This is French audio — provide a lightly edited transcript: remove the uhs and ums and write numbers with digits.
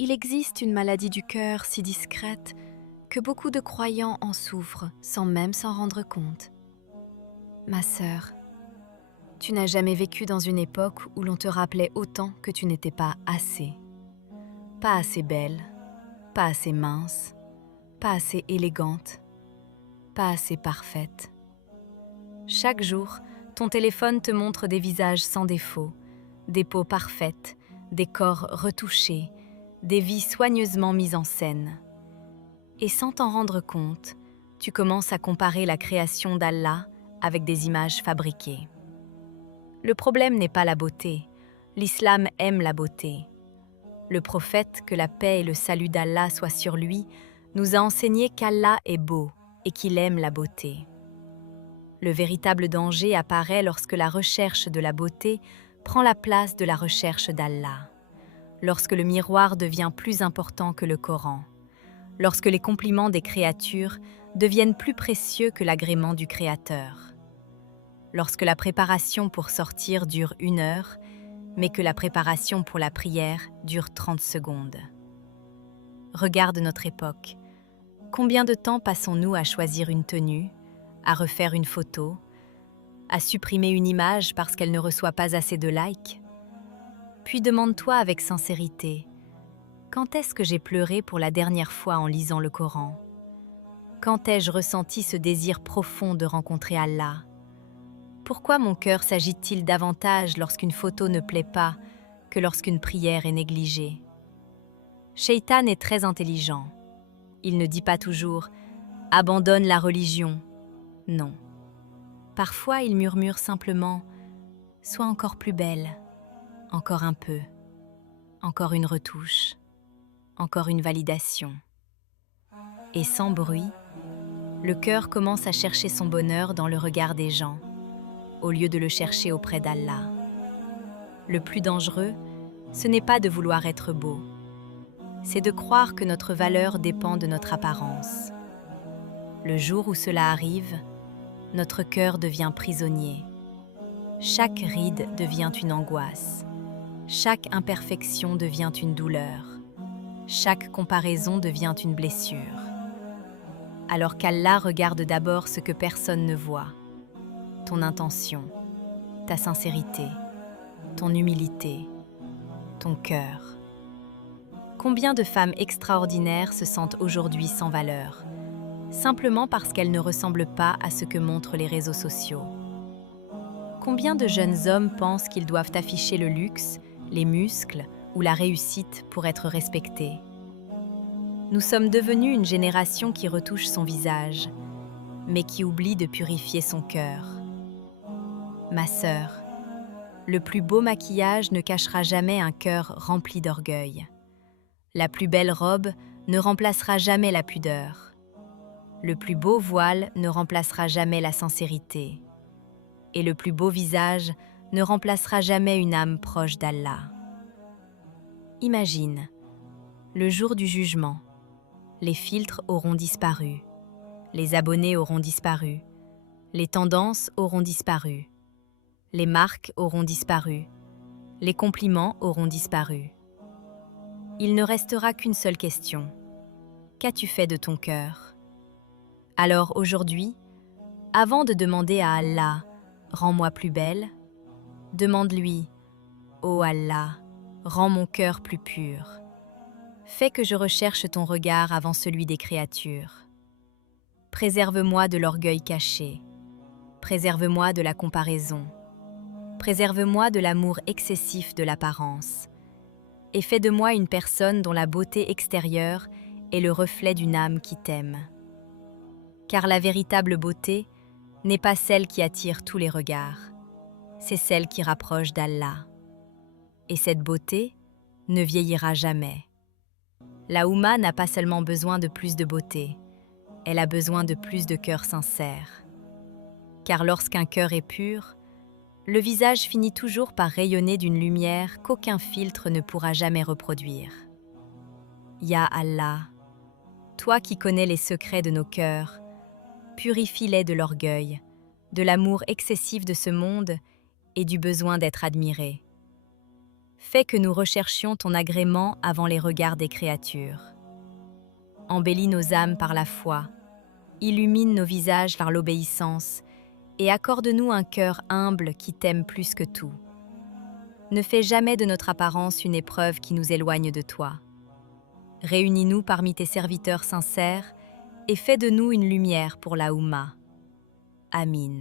Il existe une maladie du cœur si discrète que beaucoup de croyants en souffrent sans même s'en rendre compte. Ma sœur, tu n'as jamais vécu dans une époque où l'on te rappelait autant que tu n'étais pas assez belle, pas assez mince, pas assez élégante, pas assez parfaite. Chaque jour, ton téléphone te montre des visages sans défaut, des peaux parfaites, des corps retouchés, des vies soigneusement mises en scène. Et sans t'en rendre compte, tu commences à comparer la création d'Allah avec des images fabriquées. Le problème n'est pas la beauté. L'islam aime la beauté. Le prophète, que la paix et le salut d'Allah soient sur lui, nous a enseigné qu'Allah est beau et qu'il aime la beauté. Le véritable danger apparaît lorsque la recherche de la beauté prend la place de la recherche d'Allah, lorsque le miroir devient plus important que le Coran, lorsque les compliments des créatures deviennent plus précieux que l'agrément du Créateur, lorsque la préparation pour sortir dure 1 heure, mais que la préparation pour la prière dure 30 secondes. Regarde notre époque. Combien de temps passons-nous à choisir une tenue, à refaire une photo, à supprimer une image parce qu'elle ne reçoit pas assez de likes? Puis demande-toi avec sincérité, quand est-ce que j'ai pleuré pour la dernière fois en lisant le Coran? Quand ai-je ressenti ce désir profond de rencontrer Allah? Pourquoi mon cœur s'agite-t-il davantage lorsqu'une photo ne plaît pas que lorsqu'une prière est négligée? Shaitan est très intelligent. Il ne dit pas toujours « abandonne la religion ». Non. Parfois, il murmure simplement « sois encore plus belle, encore un peu, encore une retouche, encore une validation ». Et sans bruit, le cœur commence à chercher son bonheur dans le regard des gens, au lieu de le chercher auprès d'Allah. Le plus dangereux, ce n'est pas de vouloir être beau, c'est de croire que notre valeur dépend de notre apparence. Le jour où cela arrive, notre cœur devient prisonnier. Chaque ride devient une angoisse. Chaque imperfection devient une douleur. Chaque comparaison devient une blessure. Alors qu'Allah regarde d'abord ce que personne ne voit, ton intention, ta sincérité, ton humilité, ton cœur. Combien de femmes extraordinaires se sentent aujourd'hui sans valeur, simplement parce qu'elles ne ressemblent pas à ce que montrent les réseaux sociaux? Combien de jeunes hommes pensent qu'ils doivent afficher le luxe, les muscles ou la réussite pour être respectés? Nous sommes devenus une génération qui retouche son visage, mais qui oublie de purifier son cœur. Ma sœur, le plus beau maquillage ne cachera jamais un cœur rempli d'orgueil. La plus belle robe ne remplacera jamais la pudeur. Le plus beau voile ne remplacera jamais la sincérité. Et le plus beau visage ne remplacera jamais une âme proche d'Allah. Imagine, le jour du jugement, les filtres auront disparu, les abonnés auront disparu, les tendances auront disparu, les marques auront disparu, les compliments auront disparu. Il ne restera qu'une seule question. Qu'as-tu fait de ton cœur? Alors aujourd'hui, avant de demander à Allah « Rends-moi plus belle », demande-lui « Ô Allah, rends mon cœur plus pur. Fais que je recherche ton regard avant celui des créatures. Préserve-moi de l'orgueil caché. Préserve-moi de la comparaison. Préserve-moi de l'amour excessif de l'apparence. Et fais de moi une personne dont la beauté extérieure est le reflet d'une âme qui t'aime. Car la véritable beauté n'est pas celle qui attire tous les regards, c'est celle qui rapproche d'Allah. Et cette beauté ne vieillira jamais. La Oumma n'a pas seulement besoin de plus de beauté, elle a besoin de plus de cœurs sincères. Car lorsqu'un cœur est pur, le visage finit toujours par rayonner d'une lumière qu'aucun filtre ne pourra jamais reproduire. Ya Allah, toi qui connais les secrets de nos cœurs, purifie-les de l'orgueil, de l'amour excessif de ce monde et du besoin d'être admiré. Fais que nous recherchions ton agrément avant les regards des créatures. Embellis nos âmes par la foi, illumine nos visages par l'obéissance et accorde-nous un cœur humble qui t'aime plus que tout. Ne fais jamais de notre apparence une épreuve qui nous éloigne de toi. Réunis-nous parmi tes serviteurs sincères et fais de nous une lumière pour la Houmma. Amin.